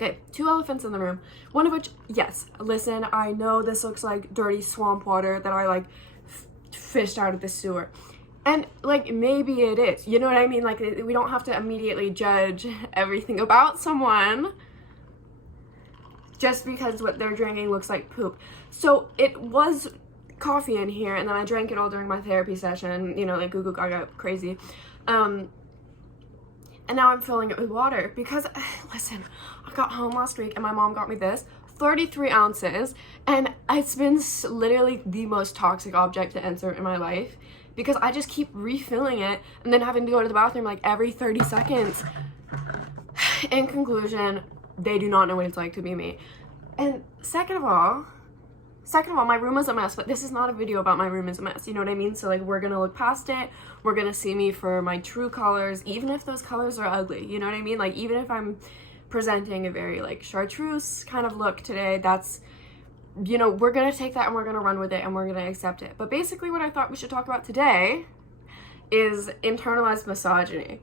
Okay, 2 elephants in the room. One of which, yes, listen, I know this looks like dirty swamp water that I like fished out of the sewer. And like, maybe it is, you know what I mean? Like, we don't have to immediately judge everything about someone just because what they're drinking looks like poop. So it was coffee in here, and then I drank it all during my therapy session, you know, like goo goo gaga crazy. And now I'm filling it with water because, listen, I got home last week and my mom got me this, 33 ounces, and it's been literally the most toxic object to enter in my life because I just keep refilling it and then having to go to the bathroom like every 30 seconds. In conclusion, they do not know what it's like to be me. And second of all, my room is a mess, but this is not a video about my room is a mess, you know what I mean? So like, we're gonna look past it, we're gonna see me for my true colors, even if those colors are ugly, you know what I mean? Like, even if I'm presenting a very like chartreuse kind of look today, that's, you know, we're gonna take that and we're gonna run with it and we're gonna accept it. But basically what I thought we should talk about today is internalized misogyny.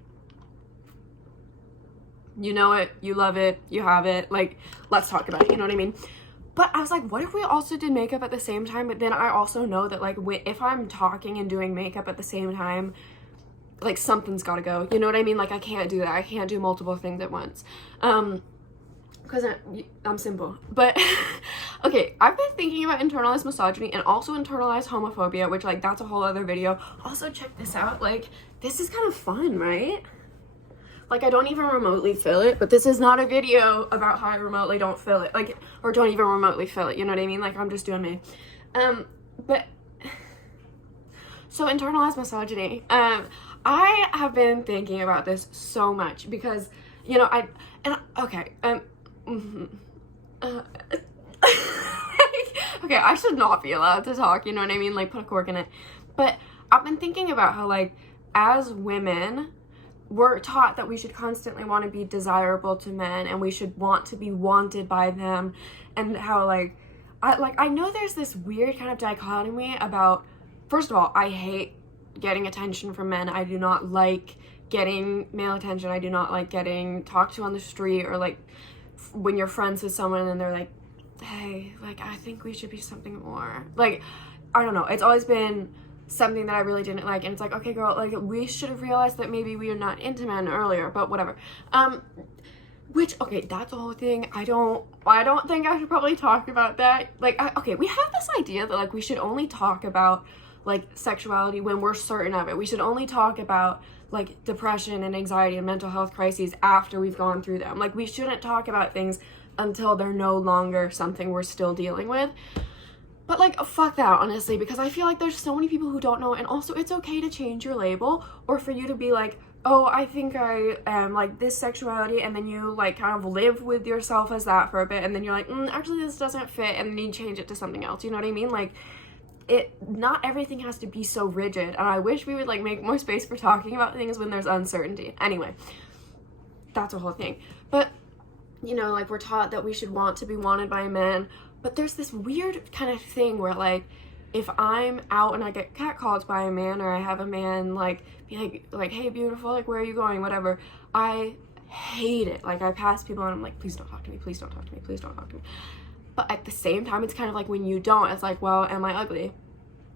You know it, you love it, you have it, like, let's talk about it, you know what I mean? But I was like, what if we also did makeup at the same time? But then I also know that, like, if I'm talking and doing makeup at the same time, like, something's gotta go. You know what I mean? Like, I can't do that. I can't do multiple things at once. Because I'm simple. But, okay, I've been thinking about internalized misogyny and also internalized homophobia, which, like, that's a whole other video. Also, check this out. Like, this is kind of fun, right? Like, I don't even remotely fill it, but this is not a video about how I remotely don't fill it, like, or don't even remotely fill it, you know what I mean? Like, I'm just doing me. But, so internalized misogyny, I have been thinking about this so much because, you know, okay, okay, I should not be allowed to talk, you know what I mean? Like, put a cork in it. But I've been thinking about how, like, as women, we're taught that we should constantly want to be desirable to men and we should want to be wanted by them, and how like I know there's this weird kind of dichotomy about, first of all, I hate getting attention from men. I do not like getting male attention. I do not like getting talked to on the street, or like when you're friends with someone and they're like, hey, like, I think we should be something more. Like, I don't know, it's always been something that I really didn't like, and it's like, okay girl, like, we should have realized that maybe we are not into men earlier, but whatever. Which, okay, that's the whole thing. I don't think I should probably talk about that. Like, okay, we have this idea that, like, we should only talk about, like, sexuality when we're certain of it. We should only talk about, like, depression and anxiety and mental health crises after we've gone through them. Like, we shouldn't talk about things until they're no longer something we're still dealing with. But, like, fuck that, honestly, because I feel like there's so many people who don't know, and also it's okay to change your label, or for you to be like, oh, I think I am, like, this sexuality, and then you, like, kind of live with yourself as that for a bit, and then you're like, actually this doesn't fit, and then you change it to something else, you know what I mean? Like, not everything has to be so rigid, and I wish we would, like, make more space for talking about things when there's uncertainty. Anyway, that's a whole thing. But, you know, like, we're taught that we should want to be wanted by men, but there's this weird kind of thing where, like, if I'm out and I get catcalled by a man, or I have a man, like, be like, hey, beautiful, like, where are you going, whatever, I hate it. Like, I pass people and I'm like, please don't talk to me, please don't talk to me, please don't talk to me. But at the same time, it's kind of like, when you don't, it's like, well, am I ugly?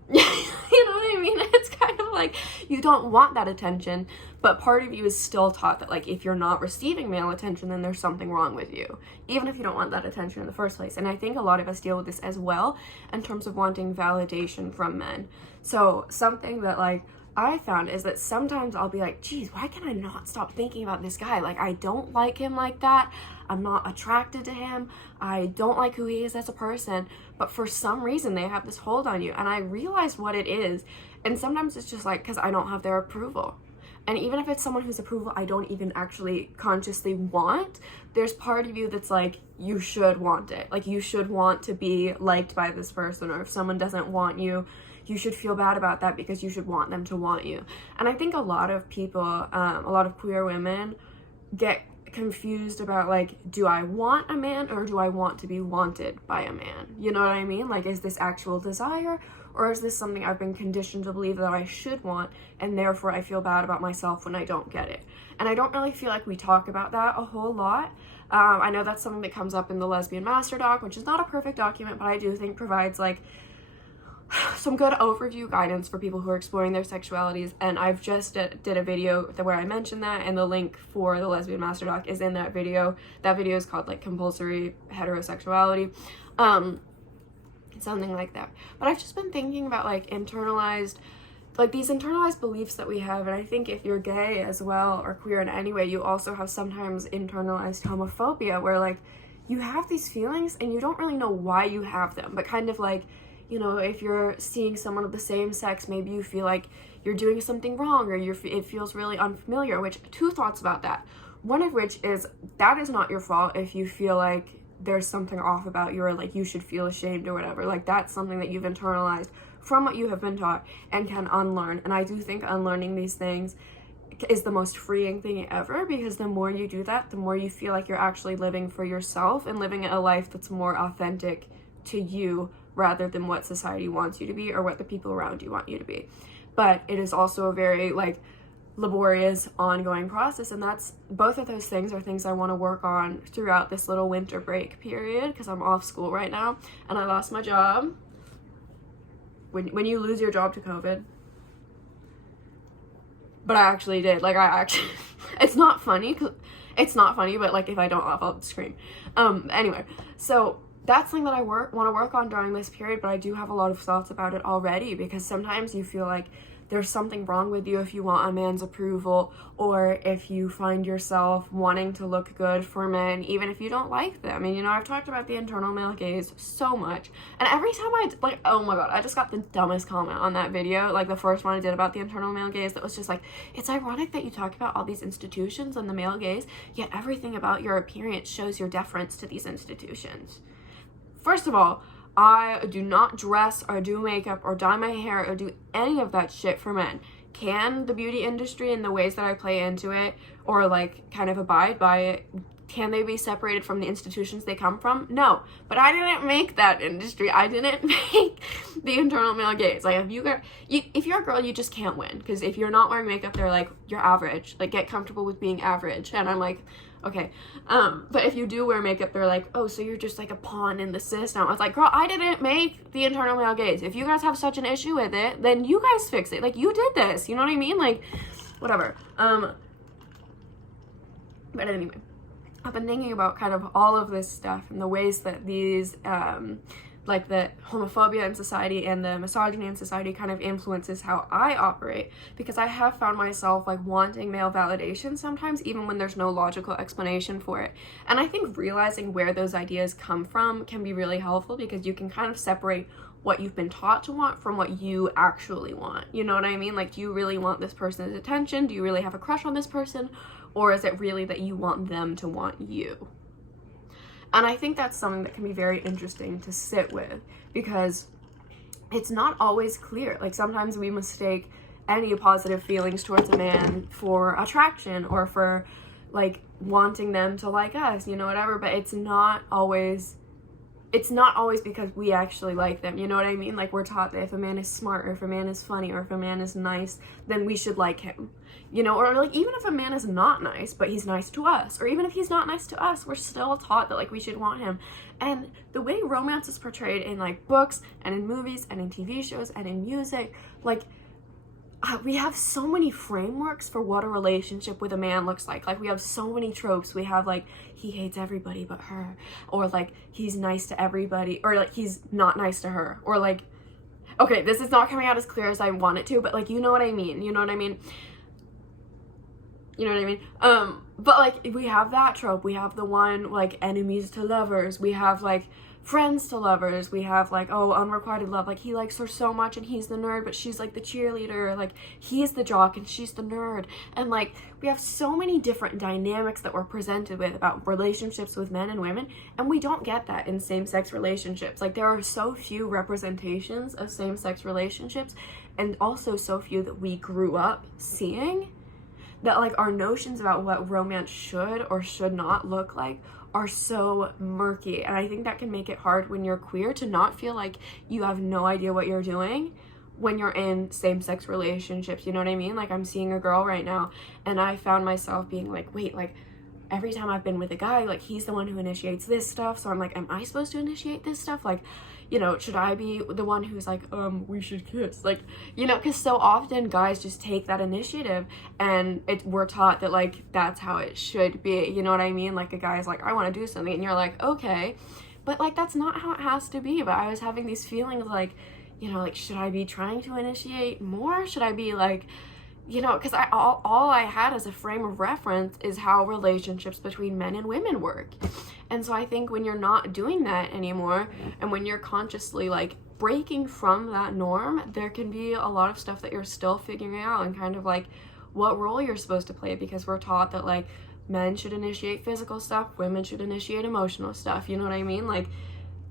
You know what I mean? It's kind of like, you don't want that attention, but part of you is still taught that, like, if you're not receiving male attention, then there's something wrong with you, even if you don't want that attention in the first place. And I think a lot of us deal with this as well in terms of wanting validation from men. So something that, like, I found is that sometimes I'll be like, geez, why can I not stop thinking about this guy? Like, I don't like him like that. I'm not attracted to him. I don't like who he is as a person. But for some reason, they have this hold on you. And I realized what it is. And sometimes it's just like, because I don't have their approval. And even if it's someone whose approval I don't even actually consciously want, there's part of you that's like, you should want it. Like, you should want to be liked by this person. Or if someone doesn't want you, you should feel bad about that because you should want them to want you. And I think a lot of people, a lot of queer women get confused about, like, do I want a man or do I want to be wanted by a man? You know what I mean? Like, is this actual desire, or is this something I've been conditioned to believe that I should want, and therefore I feel bad about myself when I don't get it? And I don't really feel like we talk about that a whole lot. I know that's something that comes up in the lesbian master doc, which is not a perfect document, but I do think provides like some good overview guidance for people who are exploring their sexualities. And I've just did a video where I mentioned that, and the link for the lesbian master doc is in that video. That video is called like compulsory heterosexuality, something like that. But I've just been thinking about like these internalized beliefs that we have, and I think if you're gay as well or queer in any way, you also have sometimes internalized homophobia, where like you have these feelings and you don't really know why you have them, but kind of like, you know, if you're seeing someone of the same sex, maybe you feel like you're doing something wrong, or it feels really unfamiliar. Which, two thoughts about that. One of which is that is not your fault if you feel like there's something off about you, or like you should feel ashamed or whatever. Like that's something that you've internalized from what you have been taught and can unlearn. And I do think unlearning these things is the most freeing thing ever, because the more you do that, the more you feel like you're actually living for yourself and living a life that's more authentic to you, rather than what society wants you to be or what the people around you want you to be. But it is also a very like laborious ongoing process, and that's both of those things are things I want to work on throughout this little winter break period, because I'm off school right now and I lost my job. When you lose your job to COVID, but I actually did, like I actually it's not funny, but like if I don't laugh I'll scream. Anyway, so that's something that I want to work on during this period, but I do have a lot of thoughts about it already, because sometimes you feel like there's something wrong with you if you want a man's approval, or if you find yourself wanting to look good for men, even if you don't like them. And, you know, I've talked about the internal male gaze so much, and every time oh my god, I just got the dumbest comment on that video, like the first one I did about the internal male gaze, that was just like, it's ironic that you talk about all these institutions and the male gaze, yet everything about your appearance shows your deference to these institutions. First of all, I do not dress or do makeup or dye my hair or do any of that shit for men. Can the beauty industry and the ways that I play into it, or like kind of abide by it, can they be separated from the institutions they come from? No. But I didn't make that industry. I didn't make the internal male gaze. Like if you're a girl, you just can't win, because if you're not wearing makeup, they're like, you're average. Like, get comfortable with being average. And I'm like, okay. But if you do wear makeup, they're like, oh, so you're just like a pawn in the system. I was like, girl, I didn't make the internal male gaze. If you guys have such an issue with it, then you guys fix it. Like, you did this. You know what I mean? Like, whatever. But anyway, I've been thinking about kind of all of this stuff and the ways that these, like the homophobia in society and the misogyny in society kind of influences how I operate, because I have found myself like wanting male validation sometimes, even when there's no logical explanation for it. And I think realizing where those ideas come from can be really helpful, because you can kind of separate what you've been taught to want from what you actually want. You know what I mean? Like, do you really want this person's attention? Do you really have a crush on this person? Or is it really that you want them to want you? And I think that's something that can be very interesting to sit with, because it's not always clear. Like, sometimes we mistake any positive feelings towards a man for attraction, or for like wanting them to like us, you know, whatever. But it's not always because we actually like them, you know what I mean? Like, we're taught that if a man is smart, or if a man is funny, or if a man is nice, then we should like him, you know? Or like, even if a man is not nice, but he's nice to us, or even if he's not nice to us, we're still taught that like we should want him. And the way romance is portrayed in like books and in movies and in TV shows and in music, like, we have so many frameworks for what a relationship with a man looks like. Like, we have so many tropes. We have like, he hates everybody but her, or like he's nice to everybody, or like he's not nice to her, or like, okay, this is not coming out as clear as I want it to, but like, you know what I mean? But like, we have that trope. We have the one like enemies to lovers. We have like friends to lovers. We have like, oh, unrequited love, like he likes her so much and he's the nerd, but she's like the cheerleader. Like, he's the jock and she's the nerd. And like, we have so many different dynamics that we're presented with about relationships with men and women, and we don't get that in same-sex relationships. Like, there are so few representations of same-sex relationships, and also so few that we grew up seeing, that like our notions about what romance should or should not look like are so murky. And I think that can make it hard when you're queer to not feel like you have no idea what you're doing when you're in same-sex relationships, you know what I mean? Like, I'm seeing a girl right now, and I found myself being like, wait, like, every time I've been with a guy, like, he's the one who initiates this stuff, so I'm like, am I supposed to initiate this stuff? Like, you know, should I be the one who's like, we should kiss? Like, you know, because so often guys just take that initiative, and we're taught that, like, that's how it should be, you know what I mean? Like, a guy's like, I want to do something, and you're like, okay, but, like, that's not how it has to be. But I was having these feelings, like, you know, like, should I be trying to initiate more? Should I be, like, you know, because all I had as a frame of reference is how relationships between men and women work. And so I think when you're not doing that anymore, and when you're consciously, like, breaking from that norm, there can be a lot of stuff that you're still figuring out, and kind of, like, what role you're supposed to play, because we're taught that, like, men should initiate physical stuff, women should initiate emotional stuff, you know what I mean? Like,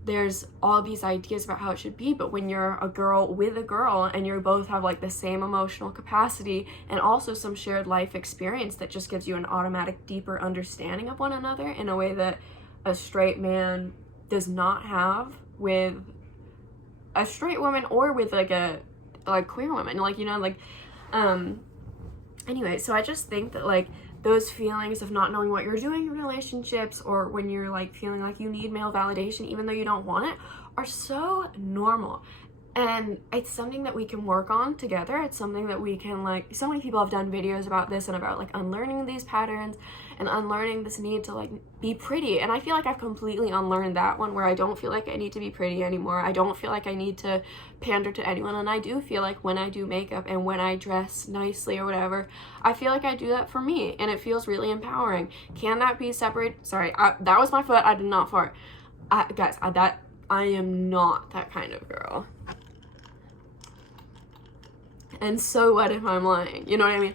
there's all these ideas about how it should be, but when you're a girl with a girl and you both have, like, the same emotional capacity and also some shared life experience that just gives you an automatic deeper understanding of one another in a way that a straight man does not have with a straight woman, or with, like, a, like, queer woman, like, you know, like, anyway, so I just think that, like, those feelings of not knowing what you're doing in relationships, or when you're, like, feeling like you need male validation even though you don't want it, are so normal. And it's something that we can work on together. It's something that we can, like, so many people have done videos about this and about, like, unlearning these patterns and unlearning this need to, like, be pretty. And I feel like I've completely unlearned that one, where I don't feel like I need to be pretty anymore. I don't feel like I need to pander to anyone. And I do feel like when I do makeup and when I dress nicely or whatever, I feel like I do that for me, and it feels really empowering. Can that be separate? Sorry, that was my foot. I did not fart. Guys, I am not that kind of girl. And so what if I'm lying? You know what I mean?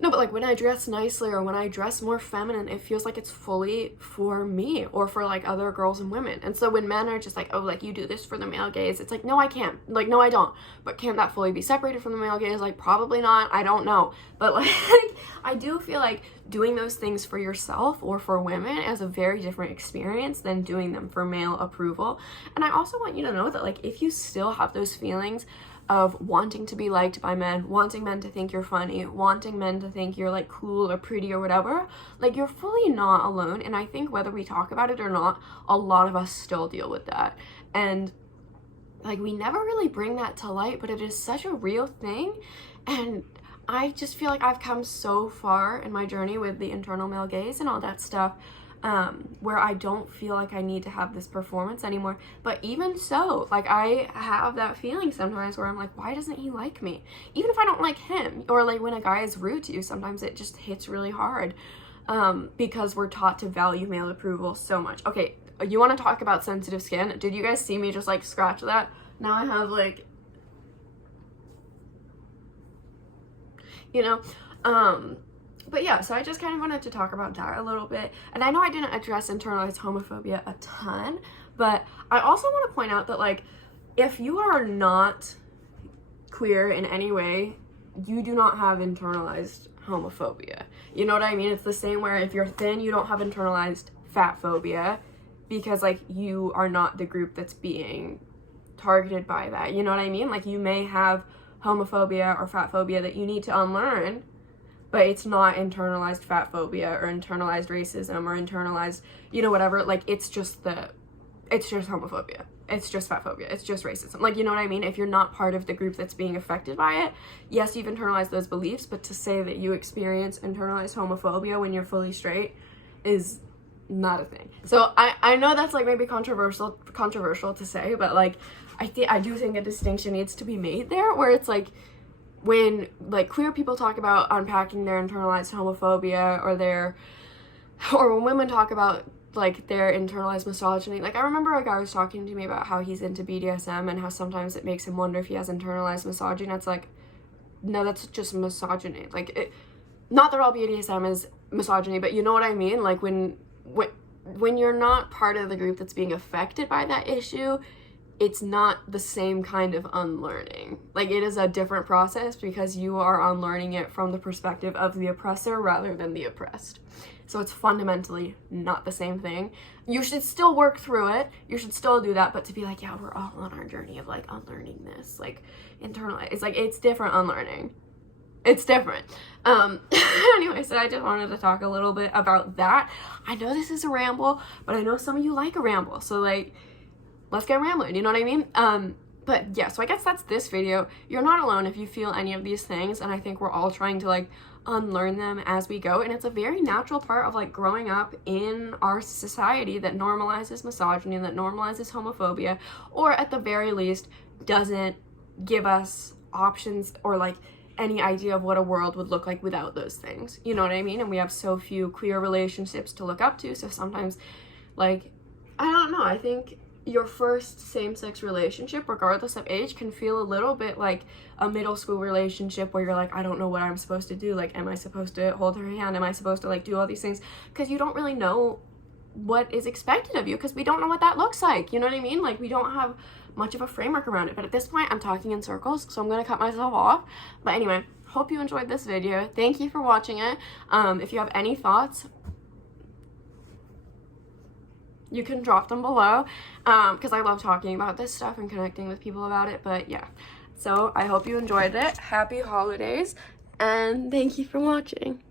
No, but, like, when I dress nicely or when I dress more feminine, it feels like it's fully for me or for, like, other girls and women. And so when men are just like, oh, like, you do this for the male gaze, it's like, no, I can't. Like, no, I don't. But can that fully be separated from the male gaze? Like, probably not. I don't know. But, like, I do feel like doing those things for yourself or for women is a very different experience than doing them for male approval. And I also want you to know that, like, if you still have those feelings of wanting to be liked by men, wanting men to think you're funny, wanting men to think you're, like, cool or pretty or whatever, like, you're fully not alone. And I think whether we talk about it or not, a lot of us still deal with that. And, like, we never really bring that to light, but it is such a real thing. And I just feel like I've come so far in my journey with the internal male gaze and all that stuff, where I don't feel like I need to have this performance anymore. But even so, like, I have that feeling sometimes where I'm like, why doesn't he like me? Even if I don't like him, or, like, when a guy is rude to you, sometimes it just hits really hard, because we're taught to value male approval so much. Okay, you want to talk about sensitive skin? Did you guys see me just, like, scratch that? Now I have, like, you know, but yeah, so I just kind of wanted to talk about that a little bit. And I know I didn't address internalized homophobia a ton, but I also want to point out that, like, if you are not queer in any way, you do not have internalized homophobia. You know what I mean? It's the same where if you're thin, you don't have internalized fat phobia, because, like, you are not the group that's being targeted by that. You know what I mean? Like, you may have homophobia or fat phobia that you need to unlearn, but it's not internalized fat phobia or internalized racism or internalized, you know, whatever. Like, it's just homophobia. It's just fat phobia. It's just racism. Like, you know what I mean? If you're not part of the group that's being affected by it, yes, you've internalized those beliefs, but to say that you experience internalized homophobia when you're fully straight is not a thing. So I know that's, like, maybe controversial to say, but, like, I do think a distinction needs to be made there, where it's like, when, like, queer people talk about unpacking their internalized homophobia, or when women talk about, like, their internalized misogyny. Like, I remember a guy was talking to me about how he's into BDSM and how sometimes it makes him wonder if he has internalized misogyny. It's like, no, that's just misogyny. Like, not that all BDSM is misogyny, but you know what I mean? Like, when you're not part of the group that's being affected by that issue, it's not the same kind of unlearning. Like, it is a different process because you are unlearning it from the perspective of the oppressor rather than the oppressed. So it's fundamentally not the same thing. You should still work through it. You should still do that, but to be like, yeah, we're all on our journey of, like, unlearning this, like, internal, it's like, it's different unlearning. It's different. Anyway, so I just wanted to talk a little bit about that. I know this is a ramble, but I know some of you like a ramble, so like, let's get rambling, you know what I mean? But yeah, so I guess that's this video. You're not alone if you feel any of these things, and I think we're all trying to like unlearn them as we go, and it's a very natural part of like growing up in our society that normalizes misogyny, that normalizes homophobia, or at the very least doesn't give us options or like any idea of what a world would look like without those things, you know what I mean? And we have so few queer relationships to look up to, so sometimes, like, I don't know, I think your first same-sex relationship, regardless of age, can feel a little bit like a middle school relationship where you're like, I don't know what I'm supposed to do. Like, am I supposed to hold her hand? Am I supposed to like do all these things? Because you don't really know what is expected of you, because we don't know what that looks like, you know what I mean? Like, we don't have much of a framework around it. But at this point, I'm talking in circles, so I'm gonna cut myself off. But anyway, hope you enjoyed this video. Thank you for watching it. If you have any thoughts, you can drop them below, because I love talking about this stuff and connecting with people about it. But yeah, so I hope you enjoyed it. Happy holidays, and thank you for watching.